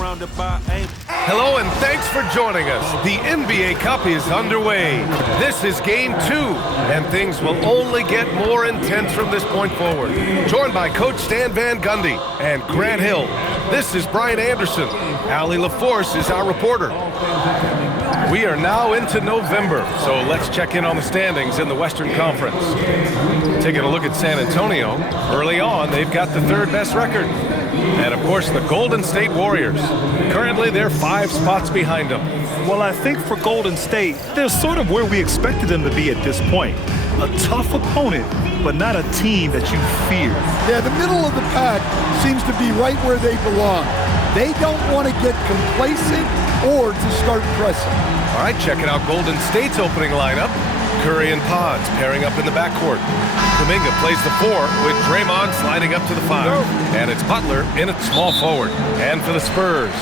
surrounded by aim. Hello and thanks for joining us. The NBA Cup is underway. This is game 2, and things will only get more intense from this point forward. Joined by Coach Stan Van Gundy and Grant Hill. This is Brian Anderson. Allie LaForce is our reporter. We are now into November, so let's check in on the standings in the Western Conference. Taking a look at San Antonio, early on, they've got the third best record. And, of course, the Golden State Warriors. Currently, they're 5 spots behind them. Well, I think for Golden State, they're sort of where we expected them to be at this point. A tough opponent, but not a team that you fear. Yeah, the middle of the pack seems to be right where they belong. They don't want to get complacent or to start pressing. All right, checking out Golden State's opening lineup. Curry and Pods pairing up in the backcourt. Kuminga plays the 4 with Draymond sliding up to the 5. And it's Butler in at small forward. And for the Spurs,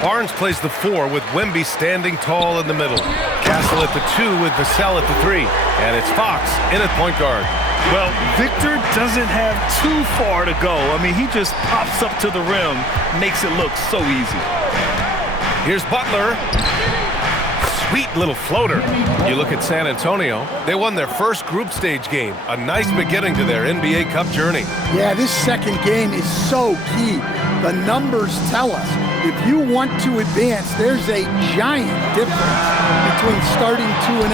Barnes plays the 4 with Wemby standing tall in the middle. Castle at the 2 with Vassell at the 3. And it's Fox in at point guard. Well, Victor doesn't have too far to go. I mean, he just pops up to the rim, makes it look so easy. Here's Butler. Sweet little floater. You look at San Antonio, they won their first group stage game. A nice beginning to their NBA Cup journey. Yeah, this second game is so key. The numbers tell us if you want to advance, there's a giant difference between starting 2-0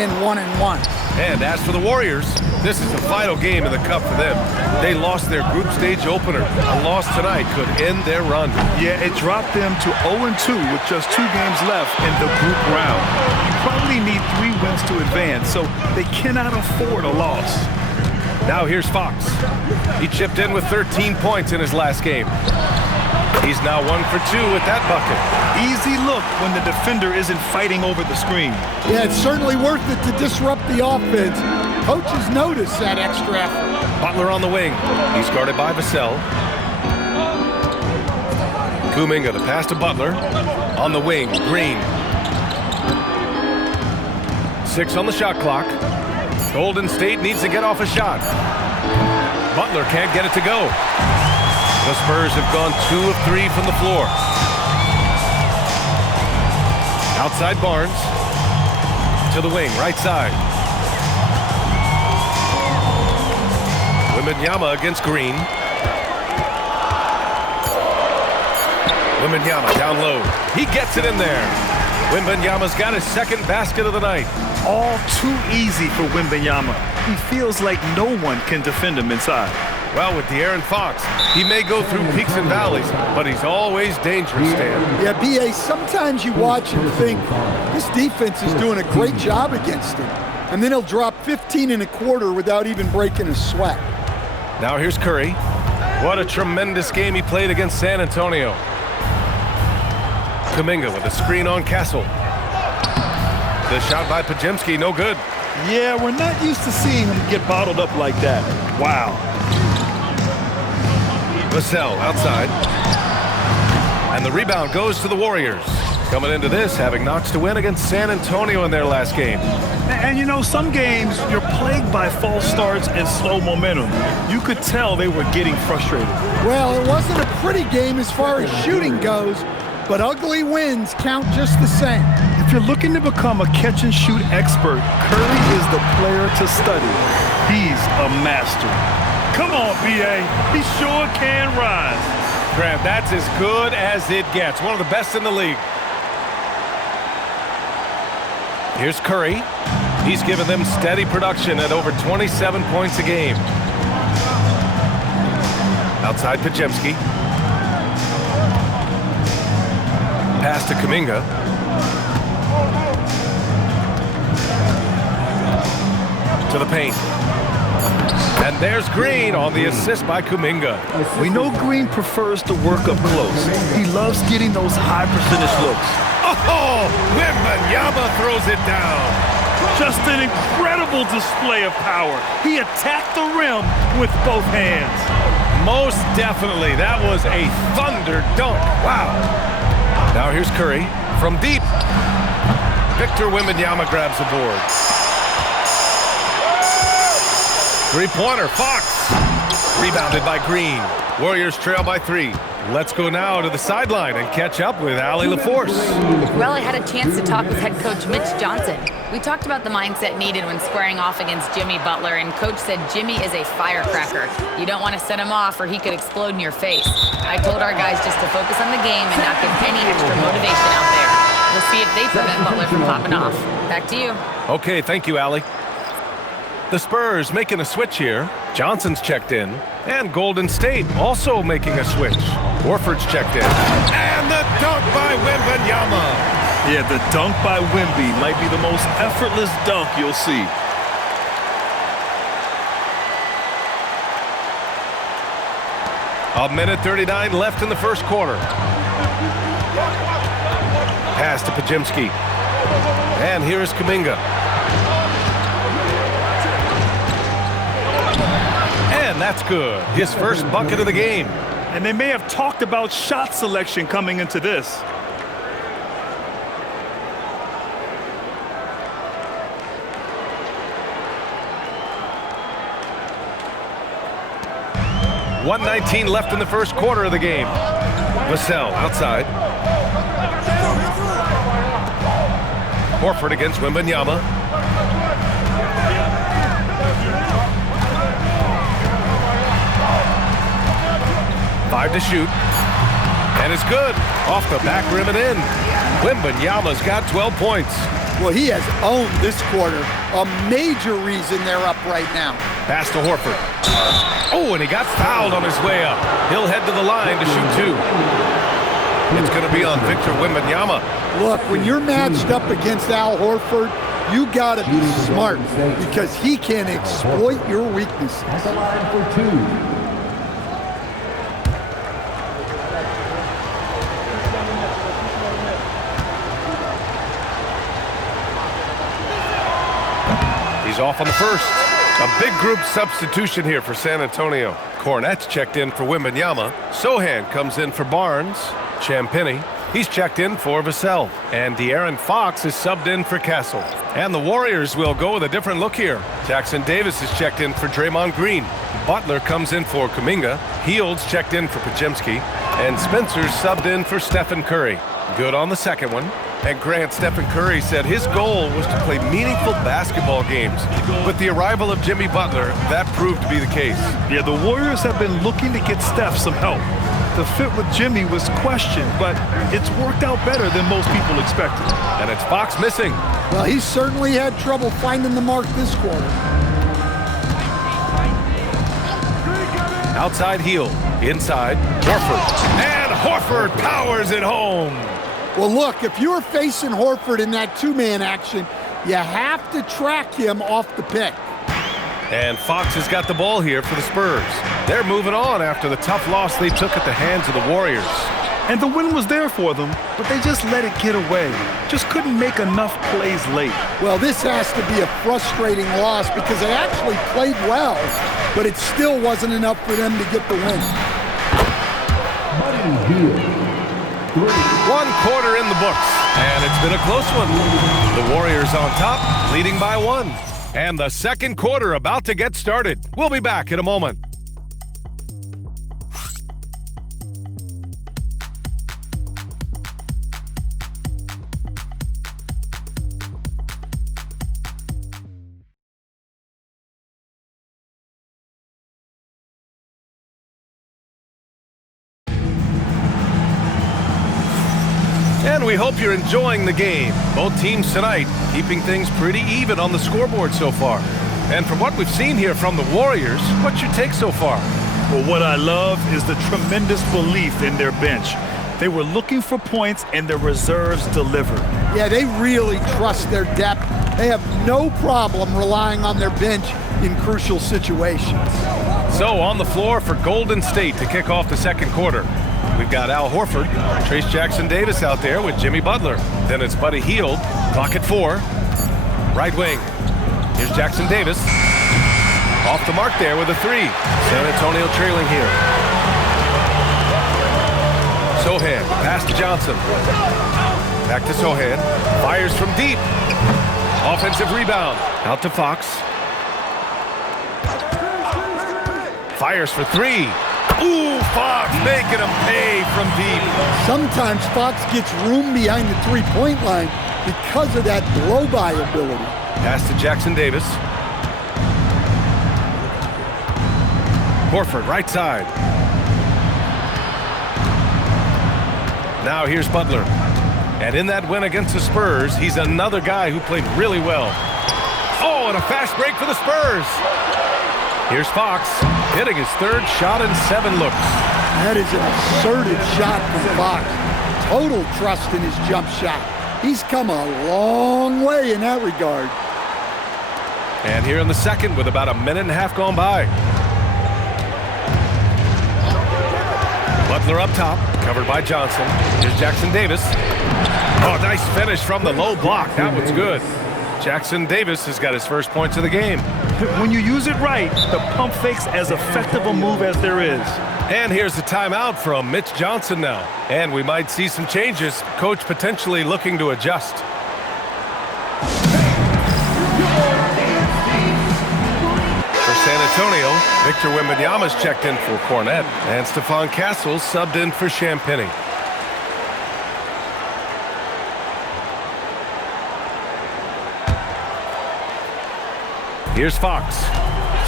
and 1-1. And as for the Warriors, this is the final game in the Cup for them. They lost their group stage opener. A loss tonight could end their run. Yeah, it dropped them to 0-2 with just 2 games left in the group round. You probably need 3 wins to advance, so they cannot afford a loss. Now here's Fox. He chipped in with 13 points in his last game. He's now 1 for 2 with that bucket. Easy look when the defender isn't fighting over the screen. Yeah, it's certainly worth it to disrupt the offense. Coaches notice that extra effort. Butler on the wing. He's guarded by Vassell. Kuminga, the pass to Butler. On the wing, Green. 6 on the shot clock. Golden State needs to get off a shot. Butler can't get it to go. The Spurs have gone 2 of 3 from the floor. Outside Barnes. To the wing, right side. Wembanyama against Green. Wembanyama down low. He gets it in there. Wembanyama's got his second basket of the night. All too easy for Wembanyama. He feels like no one can defend him inside. Well, with De'Aaron Fox, he may go through peaks and valleys, but he's always dangerous, Stan. Yeah, B.A., sometimes you watch and think, this defense is doing a great job against him. And then he'll drop 15 and a quarter without even breaking a sweat. Now here's Curry. What a tremendous game he played against San Antonio. Kuminga with a screen on Castle. The shot by Podziemski, no good. Yeah, we're not used to seeing him get bottled up like that. Wow. Vassell outside. And the rebound goes to the Warriors. Coming into this, having notched a win against San Antonio in their last game. And you know, some games you're plagued by false starts and slow momentum. You could tell they were getting frustrated. Well, it wasn't a pretty game as far as shooting goes, but ugly wins count just the same. If you're looking to become a catch-and-shoot expert, Curry is the player to study. He's a master. Come on, B.A. He sure can rise. Grant, that's as good as it gets. One of the best in the league. Here's Curry. He's given them steady production at over 27 points a game. Outside Podziemski. Pass to Kuminga. To the paint. And there's Green on the assist by Kuminga. We know Green prefers to work up close. He loves getting those high percentage looks. Oh, Wembanyama throws it down. Just an incredible display of power. He attacked the rim with both hands. Most definitely. That was a thunder dunk. Wow. Now here's Curry from deep. Victor Wembanyama grabs the board. Three-pointer, Fox. Rebounded by Green. Warriors trail by 3. Let's go now to the sideline and catch up with Allie LaForce. Well, I had a chance to talk with head coach Mitch Johnson. We talked about the mindset needed when squaring off against Jimmy Butler, and coach said Jimmy is a firecracker. You don't want to set him off or he could explode in your face. I told our guys just to focus on the game and not give any extra motivation out there. We'll see if they prevent Butler from popping off. Back to you. Okay, thank you, Allie. The Spurs making a switch here. Johnson's checked in. And Golden State also making a switch. Horford's checked in. And the dunk by Wembanyama. Yeah, the dunk by Wemby might be the most effortless dunk you'll see. A minute 39 left in the first quarter. Pass to Pajimski. And here's Kuminga. And that's good. His first bucket of the game. And they may have talked about shot selection coming into this. .119 left in the first quarter of the game. Vassell outside. Horford against Wembanyama. Five to shoot. And it's good. Off the back rim and in. Wembanyama's got 12 points. Well, he has owned this quarter. A major reason they're up right now. Pass to Horford. Oh, and he got fouled on his way up. He'll head to the line to shoot two. It's going to be on Victor Wembanyama. Look, when you're matched up against Al Horford, you got to be smart because he can exploit your weaknesses. At the line for two. He's off on the first. A big group substitution here for San Antonio. Cornette's checked in for Wembanyama. Sohan comes in for Barnes. Champagnie, he's checked in for Vassell. And De'Aaron Fox is subbed in for Castle. And the Warriors will go with a different look here. Jackson Davis is checked in for Draymond Green. Butler comes in for Kuminga. Hield's checked in for Pajimski. And Spencer's subbed in for Stephen Curry. Good on the second one. And Grant, Stephen Curry said his goal was to play meaningful basketball games. With the arrival of Jimmy Butler, that proved to be the case. Yeah, the Warriors have been looking to get Steph some help. The fit with Jimmy was questioned, but it's worked out better than most people expected. And it's Fox missing. Well, he certainly had trouble finding the mark this quarter. Outside Hield, inside Horford. And Horford powers it home. Well, look, if you're facing Horford in that two-man action, you have to track him off the pick. And Fox has got the ball here for the Spurs. They're moving on after the tough loss they took at the hands of the Warriors. And the win was there for them, but they just let it get away. Just couldn't make enough plays late. Well, this has to be a frustrating loss because they actually played well, but it still wasn't enough for them to get the win. One quarter in the books, and it's been a close one. The Warriors on top, leading by one. And the second quarter about to get started. We'll be back in a moment. And we hope you're enjoying the game. Both teams tonight keeping things pretty even on the scoreboard so far. And from what we've seen here from the Warriors, what's your take so far? Well, what I love is the tremendous belief in their bench. They were looking for points, and their reserves delivered. Yeah, they really trust their depth. They have no problem relying on their bench in crucial situations. So on the floor for Golden State to kick off the second quarter. We've got Al Horford, Trace Jackson Davis out there with Jimmy Butler. Then it's Buddy Hield, clock at 4. Right wing. Here's Jackson Davis. Off the mark there with a 3. San Antonio trailing here. Sohan, pass to Johnson. Back to Sohan. Fires from deep. Offensive rebound. Out to Fox. Fires for 3. Ooh, Fox making him pay from deep. Sometimes Fox gets room behind the three-point line because of that blow-by ability. Pass to Jackson Davis. Horford, right side. Now here's Butler. And in that win against the Spurs, he's another guy who played really well. Oh, and a fast break for the Spurs. Here's Fox, hitting his third shot in 7 looks. That is an assertive shot from Fox. Total trust in his jump shot. He's come a long way in that regard. And here in the second with about a minute and a half gone by. Butler up top, covered by Johnson. Here's Jackson Davis. Oh, nice finish from the low block. That one's good. Jackson Davis has got his first points of the game. When you use it right, the pump fake's as effective a move as there is. And here's the timeout from Mitch Johnson now. And we might see some changes. Coach potentially looking to adjust. For San Antonio, Victor Wembanyama's checked in for Cornette. And Stephon Castles subbed in for Champagny. Here's Fox.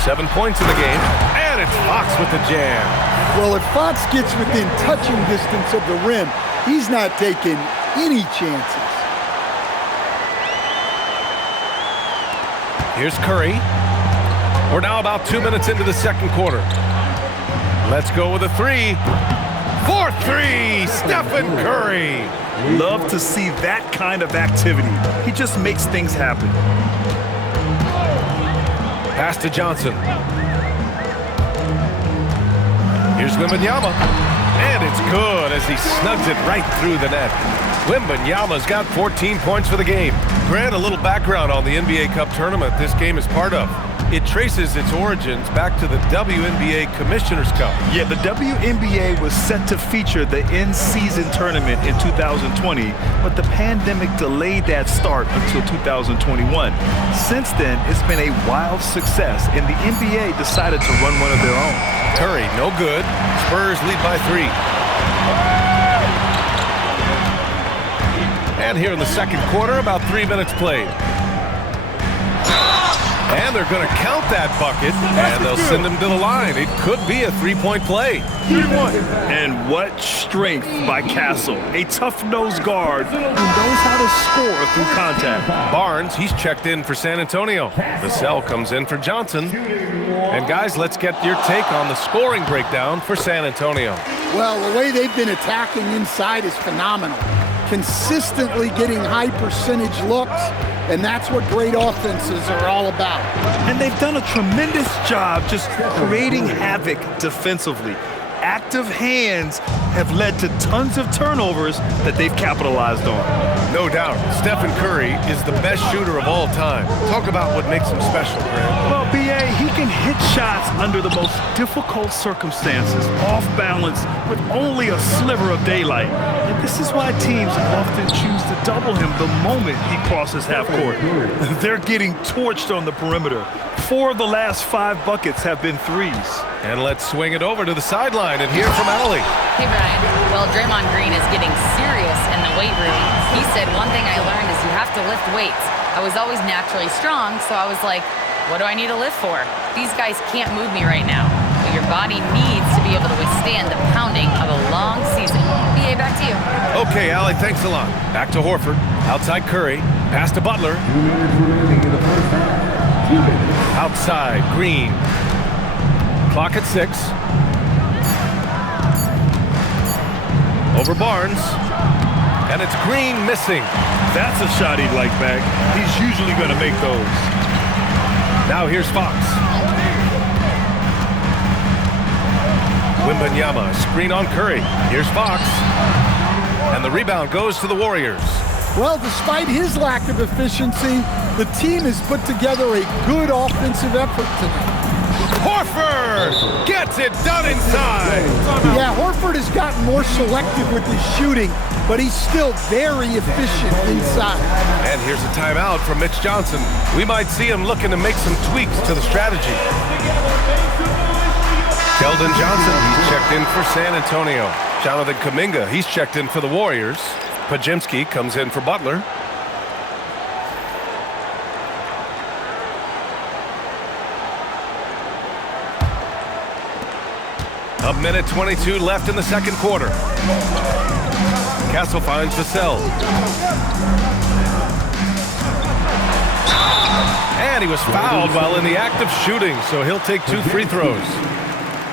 7 points in the game. And it's Fox with the jam. Well, if Fox gets within touching distance of the rim, he's not taking any chances. Here's Curry. We're now about 2 minutes into the second quarter. Let's go with a 3. 4-3, Stephen Curry. Love to see that kind of activity. He just makes things happen. Pass to Johnson. Here's Wembanyama. And it's good as he snugs it right through the net. Wembanyama's got 14 points for the game. Grant, a little background on the NBA Cup tournament this game is part of. It traces its origins back to the WNBA Commissioner's Cup. Yeah, the WNBA was set to feature the in-season tournament in 2020, but the pandemic delayed that start until 2021. Since then, it's been a wild success, and the NBA decided to run one of their own. Curry, no good. Spurs lead by 3. And here in the second quarter, about 3 minutes played. And they're going to count that bucket, and they'll send him to the line. It could be a 3-point play. 3-1. And what strength by Castle. A tough-nosed guard who knows how to score through contact. Barnes, he's checked in for San Antonio. Vassell comes in for Johnson. And guys, let's get your take on the scoring breakdown for San Antonio. Well, the way they've been attacking inside is phenomenal. Consistently getting high percentage looks, and that's what great offenses are all about. And they've done a tremendous job just creating havoc defensively. Active hands have led to tons of turnovers that they've capitalized on. No doubt, Stephen Curry is the best shooter of all time. Talk about what makes him special, Grant. Well, B.A., he can hit shots under the most difficult circumstances, off balance, with only a sliver of daylight. And this is why teams often choose to double him the moment he crosses half court. They're getting torched on the perimeter. 4 of the last 5 buckets have been threes. And let's swing it over to the sideline and hear from Allie. Hey, Brian. Well, Draymond Green is getting serious in the weight room. He said, one thing I learned is you have to lift weights. I was always naturally strong, so I was like, what do I need to lift for? These guys can't move me right now. But your body needs to be able to withstand the pounding of a long season. BA, back to you. Okay, Allie, thanks a lot. Back to Horford. Outside Curry. Pass to Butler. 2 minutes remaining in the first half. 2 minutes. Outside Green. Clock at 6. Over Barnes. And it's Green missing. That's a shot he'd like back. He's usually going to make those. Now here's Fox. Wembanyama, screen on Curry. Here's Fox. And the rebound goes to the Warriors. Well, despite his lack of efficiency, the team has put together a good offensive effort tonight. Horford gets it done inside. Yeah, Horford has gotten more selective with his shooting, but he's still very efficient inside. And here's a timeout from Mitch Johnson. We might see him looking to make some tweaks to the strategy. Keldon Johnson, he's checked in for San Antonio. Jonathan Kuminga, he's checked in for the Warriors. Podziemski comes in for Butler. A minute 22 left in the second quarter. Castle finds Vassell. And he was fouled while in the act of shooting, so he'll take 2 free throws.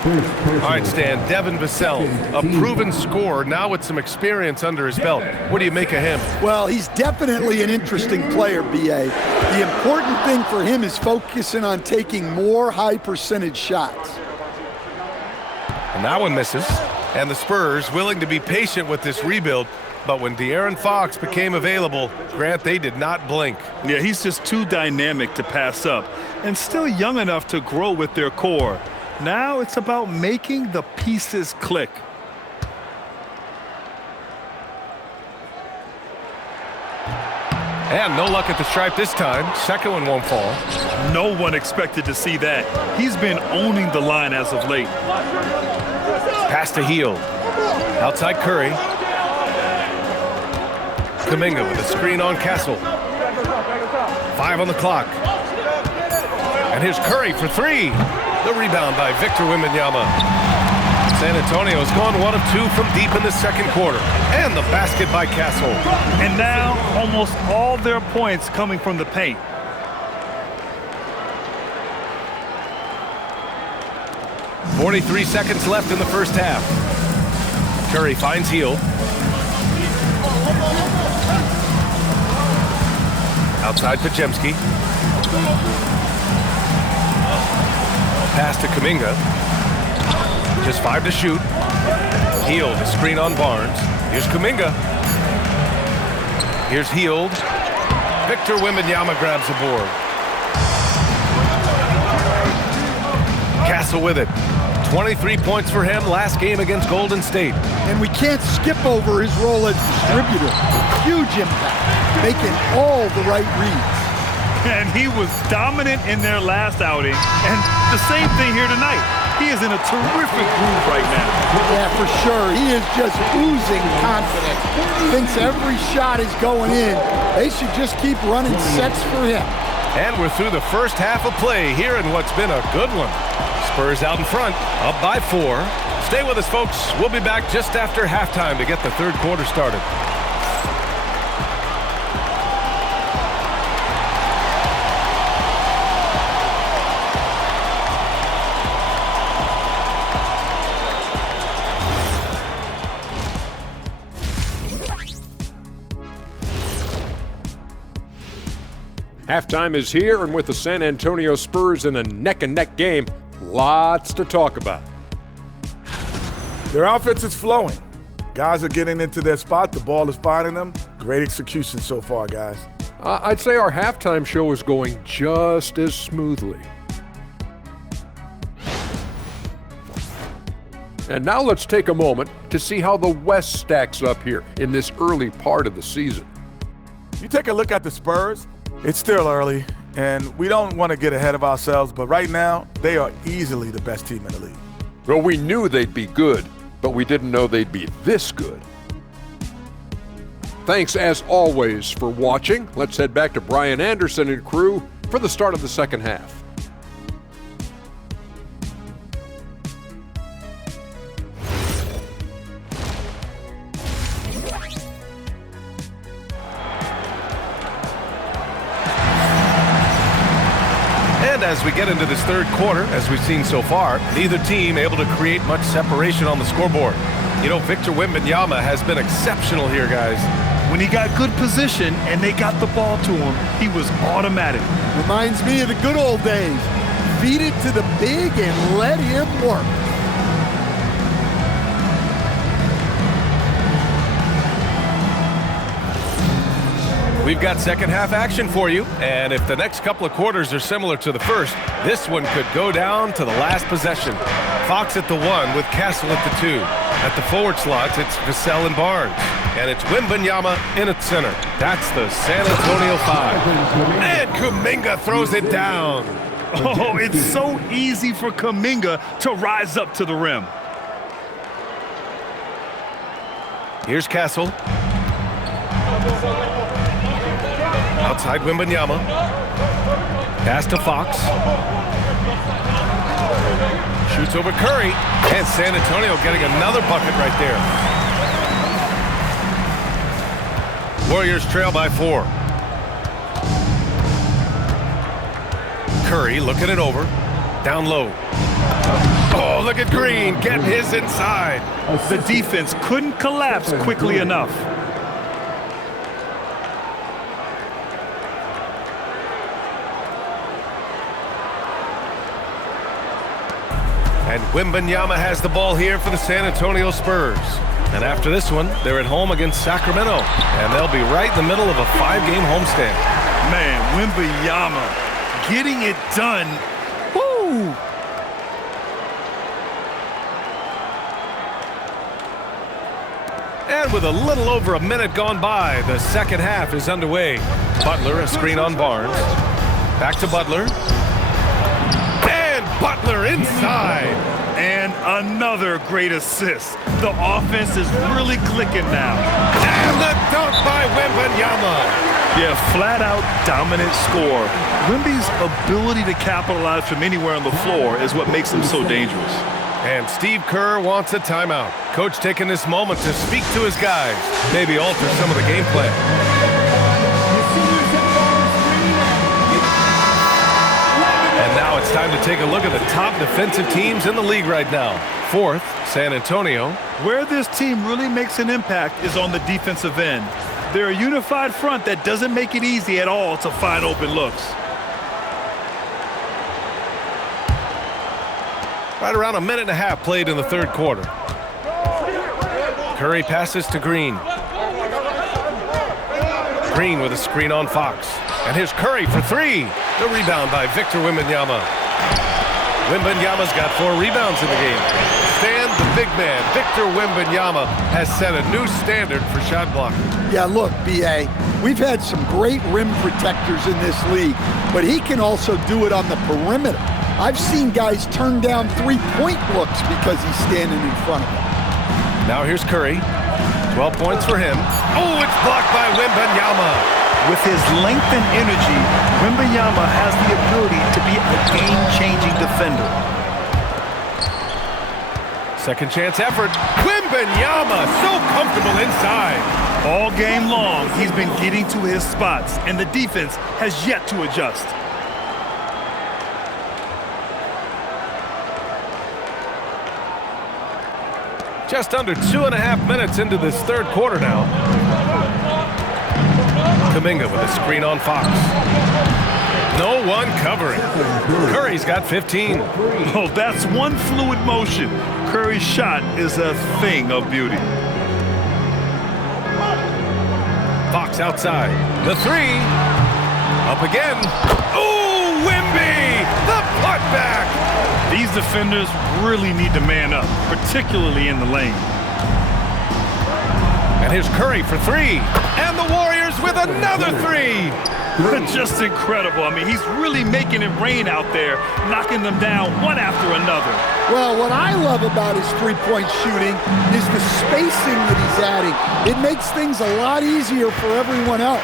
All right, Stan, Devin Vassell, a proven scorer, now with some experience under his belt. What do you make of him? Well, he's definitely an interesting player, B.A. The important thing for him is focusing on taking more high-percentage shots. And that one misses. And the Spurs willing to be patient with this rebuild, but when De'Aaron Fox became available, Grant, they did not blink. Yeah, he's just too dynamic to pass up and still young enough to grow with their core. Now it's about making the pieces click. And no luck at the stripe this time. Second one won't fall. No one expected to see that. He's been owning the line as of late. Pass to Hield. Outside Curry. Kuminga with a screen on Castle. 5 on the clock. And here's Curry for 3. The rebound by Victor Wembanyama. San Antonio's gone 1 of 2 from deep in the second quarter. And the basket by Castle. And now almost all their points coming from the paint. .43 seconds left in the first half. Curry finds Hield. Outside Podziemski. Pass to Kuminga. Just 5 to shoot. Hield, a screen on Barnes. Here's Kuminga. Here's Hield. Victor Wembanyama grabs the board. Castle with it. 23 points for him last game against Golden State. And we can't skip over his role as distributor. Huge impact, making all the right reads. And he was dominant in their last outing. And the same thing here tonight. He is in a terrific groove right now. Yeah, for sure. He is just oozing confidence. Thinks every shot is going in. They should just keep running sets for him. And we're through the first half of play here in what's been a good one. Spurs out in front, up by 4. Stay with us, folks. We'll be back just after halftime to get the third quarter started. Halftime is here, and with the San Antonio Spurs in a neck-and-neck game, lots to talk about. Their offense is flowing. Guys are getting into their spot. The ball is finding them. Great execution so far, guys. I'd say our halftime show is going just as smoothly. And now let's take a moment to see how the West stacks up here in this early part of the season. You take a look at the Spurs. It's still early, and we don't want to get ahead of ourselves, but right now, they are easily the best team in the league. Well, we knew they'd be good, but we didn't know they'd be this good. Thanks, as always, for watching. Let's head back to Brian Anderson and crew for the start of the second half. As we get into this third quarter, as we've seen so far, neither team able to create much separation on the scoreboard. You know, Victor Wembanyama has been exceptional here, guys. When he got good position and they got the ball to him, he was automatic. Reminds me of the good old days. Feed it to the big and let him work. We've got second half action for you, and if the next couple of quarters are similar to the first, this one could go down to the last possession. Fox at the 1 with Castle at the 2. At the forward slots, it's Vassell and Barnes, and it's Wembanyama in at center. That's the San Antonio 5. And Kuminga throws it down. Oh, it's so easy for Kuminga to rise up to the rim. Here's Castle. Outside Wembanyama. Pass to Fox. Shoots over Curry. And San Antonio getting another bucket right there. Warriors trail by 4. Curry looking it over. Down low. Oh, look at Green getting his inside. The defense couldn't collapse quickly enough. And Wembanyama has the ball here for the San Antonio Spurs. And after this one, they're at home against Sacramento. And they'll be right in the middle of a 5-game homestand. Man, Wembanyama getting it done. Woo! And with a little over a minute gone by, the second half is underway. Butler, a screen on Barnes. Back to Butler. And Butler inside. And another great assist. The offense is really clicking now. And the dunk by Wembanyama. Yeah, flat-out dominant score. Wemby's ability to capitalize from anywhere on the floor is what makes him so dangerous. And Steve Kerr wants a timeout. Coach taking this moment to speak to his guys, maybe alter some of the game plan. And now it's time to take a look at the top defensive teams in the league right now. 4th, San Antonio. Where this team really makes an impact is on the defensive end. They're a unified front that doesn't make it easy at all to find open looks. Right around a minute and a half played in the third quarter. Curry passes to Green. Green with a screen on Fox. And here's Curry for 3. The rebound by Victor Wembanyama. Wembanyama's got 4 rebounds in the game. Stan, the big man, Victor Wembanyama, has set a new standard for shot blocking. Yeah, look, B.A., we've had some great rim protectors in this league, but he can also do it on the perimeter. I've seen guys turn down 3-point looks because he's standing in front of them. Now here's Curry. 12 points for him. Oh, it's blocked by Wembanyama. With his length and energy, Wembanyama has the ability to be a game-changing defender. Second chance effort. Wembanyama so comfortable inside. All game long, he's been getting to his spots, and the defense has yet to adjust. Just under 2.5 minutes into this third quarter now. Kuminga with a screen on Fox. No one covering. Curry's got 15. Oh, that's one fluid motion. Curry's shot is a thing of beauty. Fox outside. The 3. Up again. Ooh, Wemby! The putback! These defenders really need to man up, particularly in the lane. And here's Curry for 3. And the Warriors with another 3. Just incredible. I mean, he's really making it rain out there, knocking them down one after another. Well, what I love about his three-point shooting is the spacing that he's adding. It makes things a lot easier for everyone else.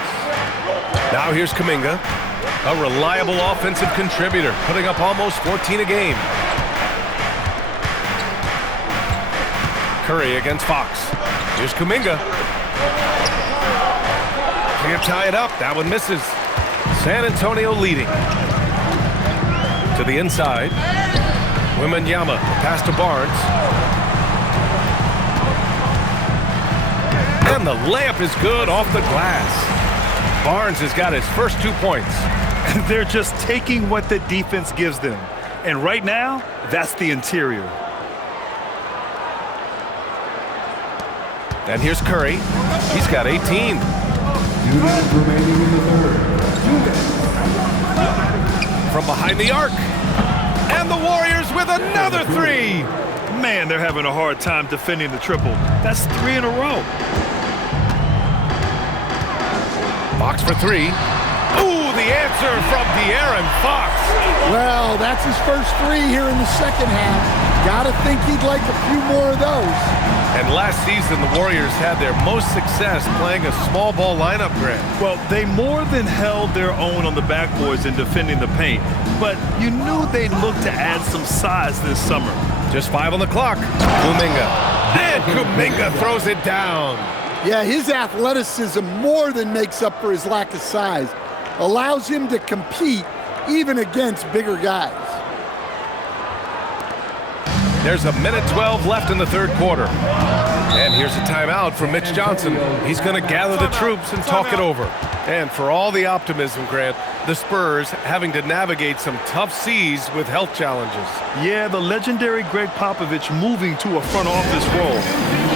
Now here's Kuminga, a reliable offensive contributor, putting up almost 14 a game. Curry against Fox. Here's Kuminga. Can't tie it up. That one misses. San Antonio leading. To the inside. Wembanyama, pass to Barnes. And the layup is good off the glass. Barnes has got his first 2 points. They're just taking what the defense gives them. And right now, that's the interior. And here's Curry. He's got 18. 2 minutes remaining in the third. 2 minutes. From behind the arc. And the Warriors with another 3. Man, they're having a hard time defending the triple. That's 3 in a row. Fox for 3. Ooh, the the answer from De'Aaron Fox. Well, that's his first three here in the second half. Gotta think he'd like a few more of those. And last season, the Warriors had their most success playing a small ball lineup, Grant. Well, they more than held their own on the backboards in defending the paint, but you knew they'd look to add some size this summer. Just 5 on the clock. Kuminga. And Kuminga throws it down. Yeah, his athleticism more than makes up for his lack of size. Allows him to compete even against bigger guys. There's a minute 12 left in the third quarter. And here's a timeout from Mitch Johnson. He's going to gather the troops and talk it over. And for all the optimism, Grant, the Spurs having to navigate some tough seas with health challenges. Yeah, the legendary Greg Popovich moving to a front office role.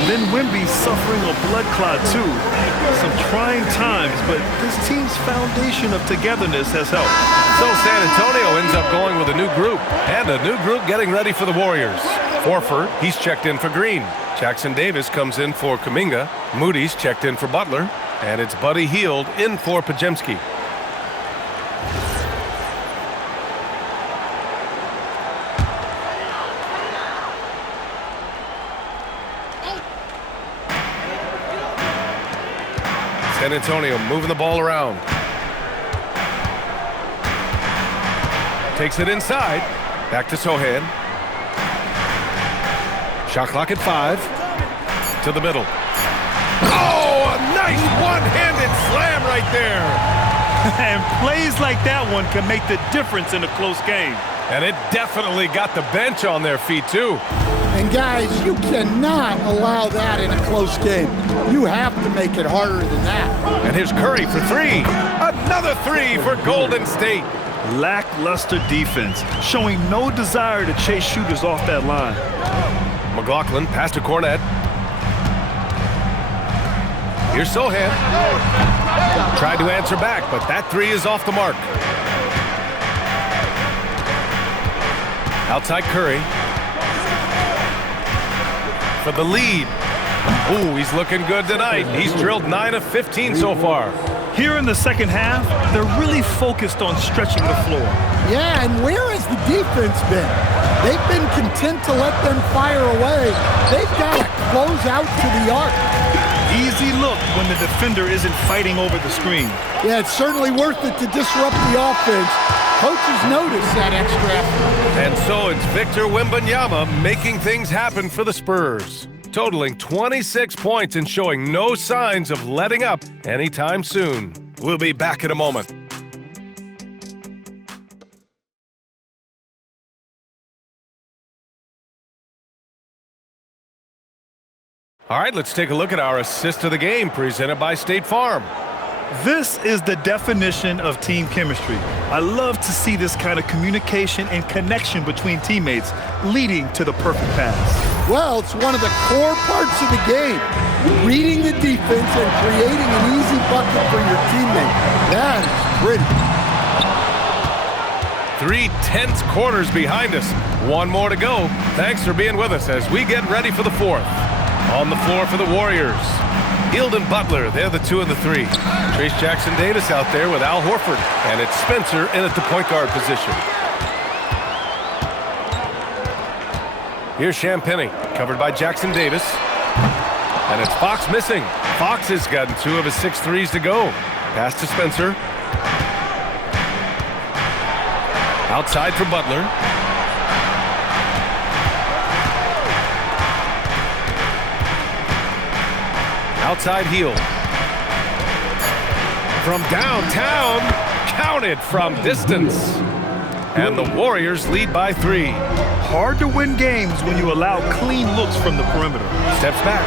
Then Wemby suffering a blood clot too. Some trying times, but this team's foundation of togetherness has helped. So San Antonio ends up going with a new group, and a new group getting ready for the Warriors. Horford, he's checked in for Green. Jackson Davis comes in for Kuminga. Moody's checked in for Butler. And it's Buddy Hield in for Podziemski. San Antonio moving the ball around. Takes it inside. Back to Sohan. Shot clock at 5. To the middle. Oh, a nice one-handed slam right there. And plays like that one can make the difference in a close game. And it definitely got the bench on their feet, too. And guys, you cannot allow that in a close game. You have to make it harder than that. And here's Curry for 3. Another 3 for Golden State. Lackluster defense, showing no desire to chase shooters off that line. McLaughlin pass to Cornette. Here's Sohan. Tried to answer back, but that 3 is off the mark. Outside Curry. For the lead. Ooh, he's looking good tonight. He's drilled 9 of 15 so far. Here in the second half, they're really focused on stretching the floor. Yeah, and where has the defense been? They've been content to let them fire away. They've got to close out to the arc. Easy look when the defender isn't fighting over the screen. Yeah, it's certainly worth it to disrupt the offense. Coaches notice that extra effort. And so it's Victor Wembanyama making things happen for the Spurs, totaling 26 points and showing no signs of letting up anytime soon. We'll be back in a moment. All right, let's take a look at our assist of the game presented by State Farm. This is the definition of team chemistry. I love to see this kind of communication and connection between teammates leading to the perfect pass. Well, it's one of the core parts of the game. Reading the defense and creating an easy bucket for your teammate. That is pretty. 3 tense quarters behind us. One more to go. Thanks for being with us as we get ready for the 4th. On the floor for the Warriors. Hield and Butler, they're the 2 and the 3. Trace Jackson Davis out there with Al Horford. And it's Spencer in at the point guard position. Here's Champagnie, covered by Jackson Davis. And it's Fox missing. Fox has gotten 2 of his 6 threes to go. Pass to Spencer. Outside for Butler. Outside Hield. From downtown, counted from distance. And the Warriors lead by 3. Hard to win games when you allow clean looks from the perimeter. Steps back.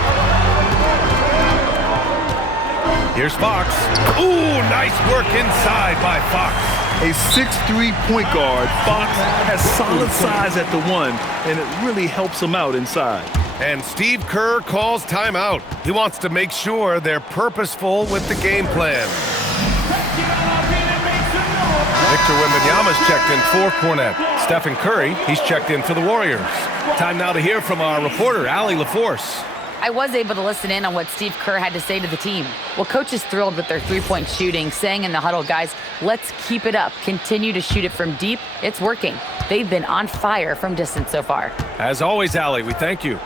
Here's Fox. Ooh, nice work inside by Fox. A 6'3" point guard, Fox has solid size at the 1, and it really helps him out inside. And Steve Kerr calls timeout. He wants to make sure they're purposeful with the game plan. Victor Wembanyama's checked in for Cornette. Stephen Curry, he's checked in for the Warriors. Time now to hear from our reporter, Allie LaForce. I was able to listen in on what Steve Kerr had to say to the team. Well, coach is thrilled with their three-point shooting, saying in the huddle, guys, let's keep it up. Continue to shoot it from deep. It's working. They've been on fire from distance so far. As always, Allie, we thank you.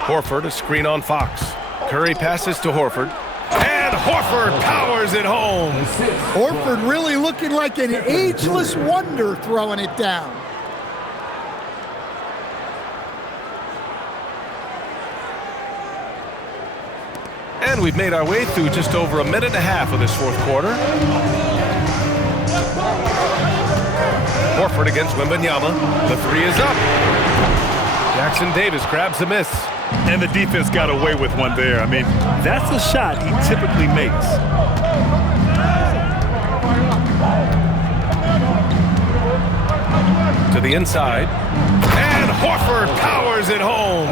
Horford, a screen on Fox. Curry passes to Horford. And Horford powers it home. Horford really looking like an ageless wonder throwing it down. And we've made our way through just over a minute and a half of this fourth quarter. Horford against Wembanyama. The three is up. Jackson Davis grabs the miss. And the defense got away with one there. I mean, that's a shot he typically makes. To the inside. And Horford powers it home.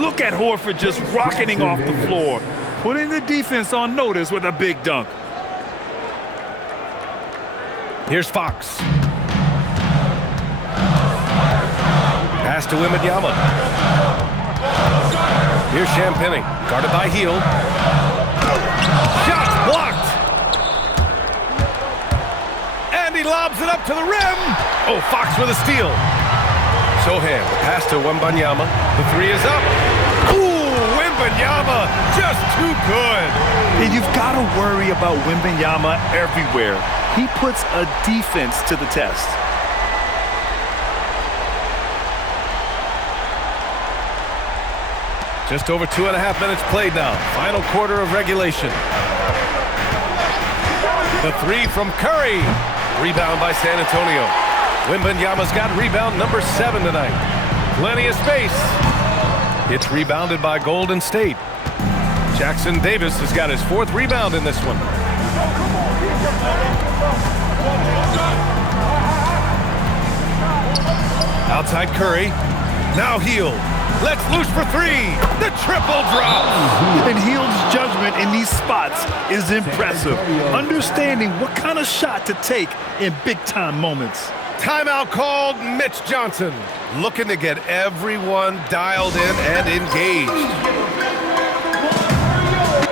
Look at Horford just rocketing off the floor, putting the defense on notice with a big dunk. Here's Fox. Pass to Wembanyama. Here's Champagnie, guarded by Hield. Shot blocked. And he lobs it up to the rim. Oh, Fox with a steal. Sohan, the pass to Wembanyama. The three is up. Ooh, Wembanyama, just too good. And you've got to worry about Wembanyama everywhere. He puts a defense to the test. Just over 2.5 minutes played now. Final quarter of regulation. The three from Curry. Rebound by San Antonio. Wembanyama's got rebound number 7 tonight. Plenty of space. It's rebounded by Golden State. Jackson Davis has got his 4th rebound in this one. Outside Curry. Now Hield. Let's loose for 3. The triple drop. And Hield's judgment in these spots is impressive. Understanding what kind of shot to take in big-time moments. Timeout called. Mitch Johnson looking to get everyone dialed in and engaged.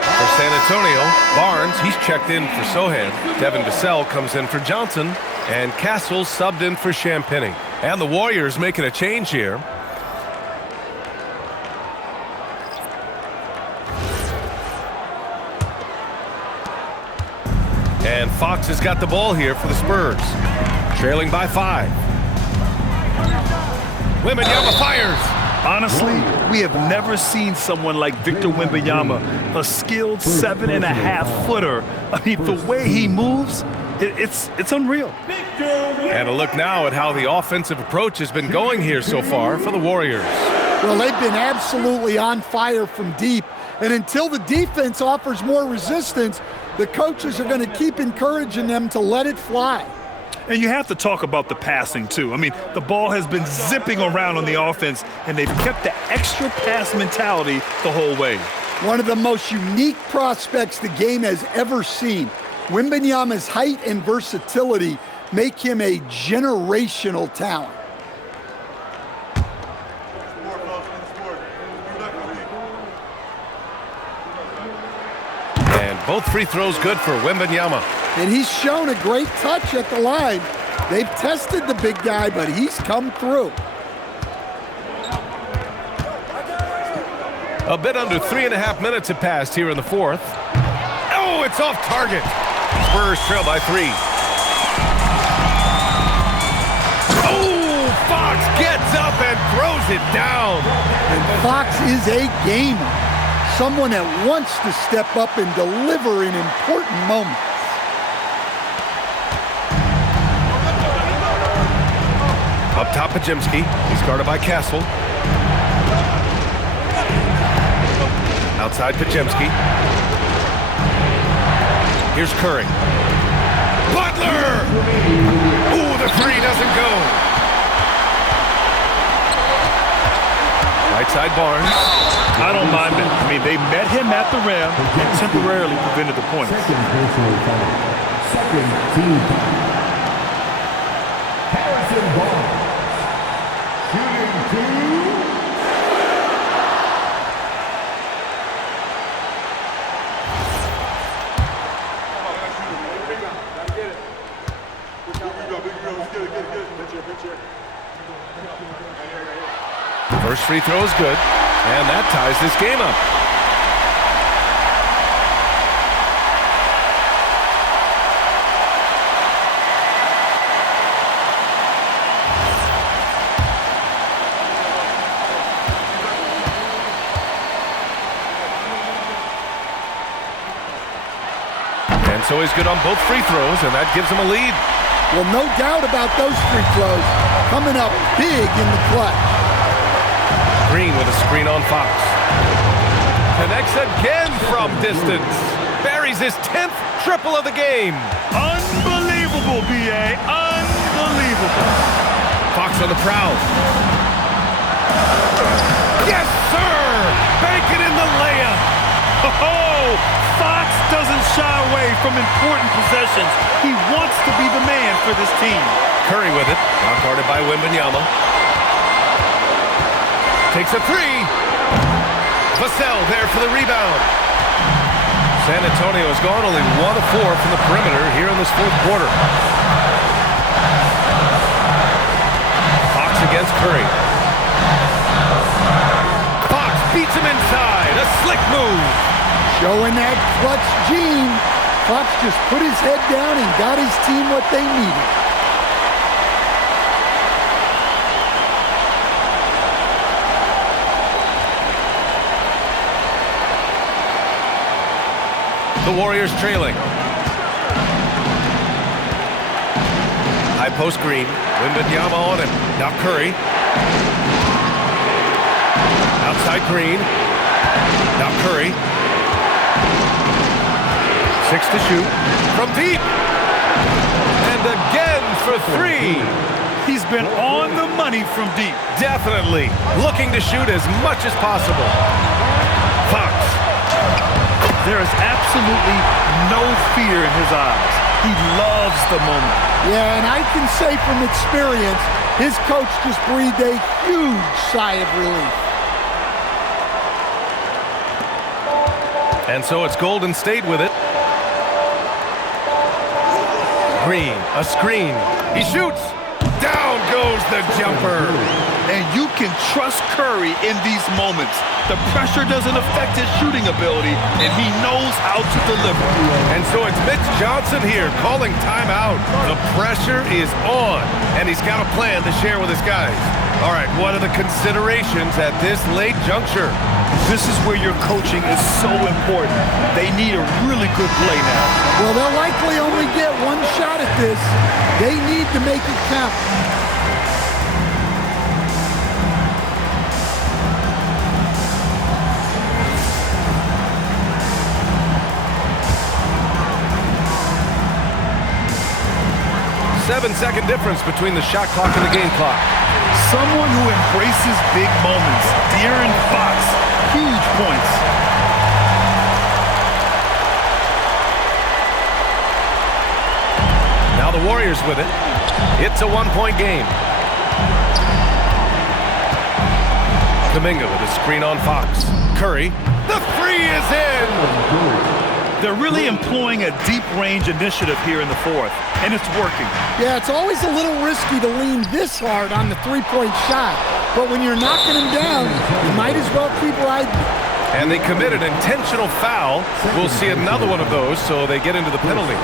For San Antonio, Barnes, he's checked in for Sohan. Devin Vassell comes in for Johnson. And Castle subbed in for Champagnie. And the Warriors making a change here. And Fox has got the ball here for the Spurs. Trailing by 5. Wembanyama fires. Honestly, we have never seen someone like Victor Wembanyama, a skilled 7.5-footer. I mean, the way he moves, it's unreal. And a look now at how the offensive approach has been going here so far for the Warriors. Well, they've been absolutely on fire from deep. And until the defense offers more resistance, the coaches are going to keep encouraging them to let it fly. And you have to talk about the passing, too. I mean, the ball has been zipping around on the offense, and they've kept the extra pass mentality the whole way. One of the most unique prospects the game has ever seen. Wembanyama's height and versatility make him a generational talent. And both free throws good for Wembanyama. And he's shown a great touch at the line. They've tested the big guy, but he's come through. A bit under 3.5 minutes have passed here in the fourth. Oh, it's off target. Spurs trail by 3. Oh, Fox gets up and throws it down. And Fox is a gamer. Someone that wants to step up and deliver in important moments. Up top, Pajemski. He's guarded by Castle. Outside, Pajemski. Here's Curry. Butler! Ooh, the three doesn't go. Right side, Barnes. I don't mind it. I mean, they met him at the rim and temporarily prevented the points. Second team foul. Harrison Barnes. Shooting 2. First free throw is good, and that ties this game up. And so he's good on both free throws, and that gives him a lead. Well, no doubt about those free throws coming up big in the clutch. Green with a screen on Fox. Connects again from distance. Buries his 10th triple of the game. Unbelievable, B.A. Unbelievable. Fox on the prowl. Yes, sir! Bank it in the layup. Oh, Fox doesn't shy away from important possessions. He wants to be the man for this team. Curry with it. Not guarded by Wembanyama. Takes a three. Vassell there for the rebound. San Antonio has gone only 1 of 4 from the perimeter here in this fourth quarter. Fox against Curry. Fox beats him inside. A slick move. Showing that clutch gene. Fox just put his head down and got his team what they needed. The Warriors trailing. High post Green. Wembanyama on him. Now Curry. Outside Green. Now Curry. 6 to shoot. From deep. And again for 3. He's been on the money from deep. Definitely. Looking to shoot as much as possible. Fox. There is absolutely no fear in his eyes. He loves the moment. Yeah, and I can say from experience, his coach just breathed a huge sigh of relief. And so it's Golden State with it. Green, a screen. He shoots. Down goes the jumper. And you can trust Curry in these moments. The pressure doesn't affect his shooting ability, and he knows how to deliver. And so it's Mitch Johnson here calling timeout. The pressure is on, and he's got a plan to share with his guys. All right, what are the considerations at this late juncture? This is where your coaching is so important. They need a really good play now. Well, they'll likely only get one shot at this. They need to make it count. Seven-second difference between the shot clock and the game clock. Someone who embraces big moments. De'Aaron Fox, huge points. Now the Warriors with it. It's a one-point game. Kuminga with a screen on Fox. Curry. The three is in! They're really employing a deep-range initiative here in the fourth, and it's working. Yeah, it's always a little risky to lean this hard on the three-point shot, but when you're knocking him down, you might as well keep riding. And they committed an intentional foul. We'll see another one of those, so they get into the penalty.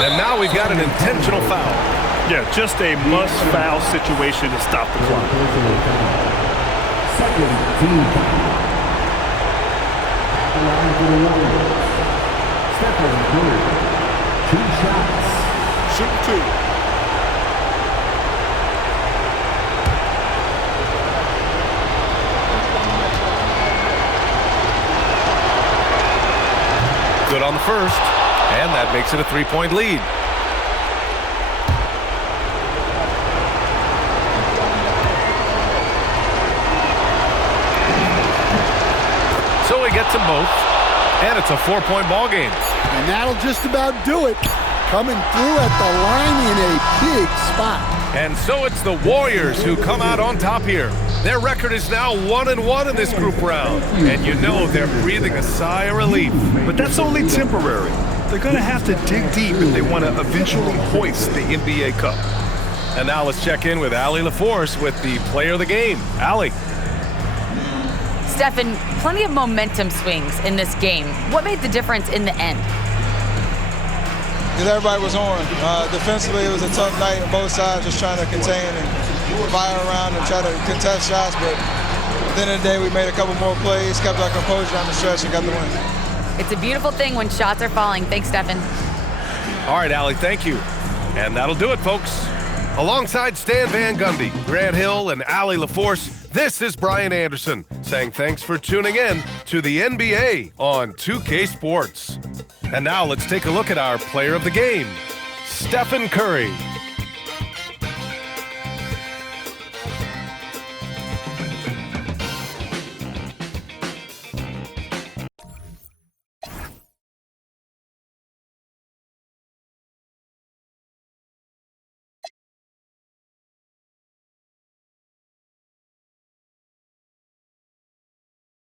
And now we've got an intentional foul. Yeah, just a must-foul situation to stop the clock. Second team. Line for the Warriors. Stephen Curry. 2 shots. Shoot 2. Good on the first. And that makes it a 3-point lead. So he gets them both, and it's a 4-point ball game. And that'll just about do it. Coming through at the line in a big spot. And so it's the Warriors who come out on top here. Their record is now 1-1 in this group round, and you know they're breathing a sigh of relief. But that's only temporary. They're going to have to dig deep if they want to eventually hoist the NBA Cup. And now let's check in with Allie LaForce with the player of the game. Allie. Stephen, plenty of momentum swings in this game. What made the difference in the end? Because everybody was on. Defensively, it was a tough night on both sides, just trying to contain and fire around and try to contest shots. But at the end of the day, we made a couple more plays, kept our composure down the stretch, and got the win. It's a beautiful thing when shots are falling. Thanks, Stephen. All right, Allie, thank you. And that'll do it, folks. Alongside Stan Van Gundy, Grant Hill, and Allie LaForce, this is Brian Anderson saying thanks for tuning in to the NBA on 2K Sports. And now let's take a look at our player of the game, Stephen Curry.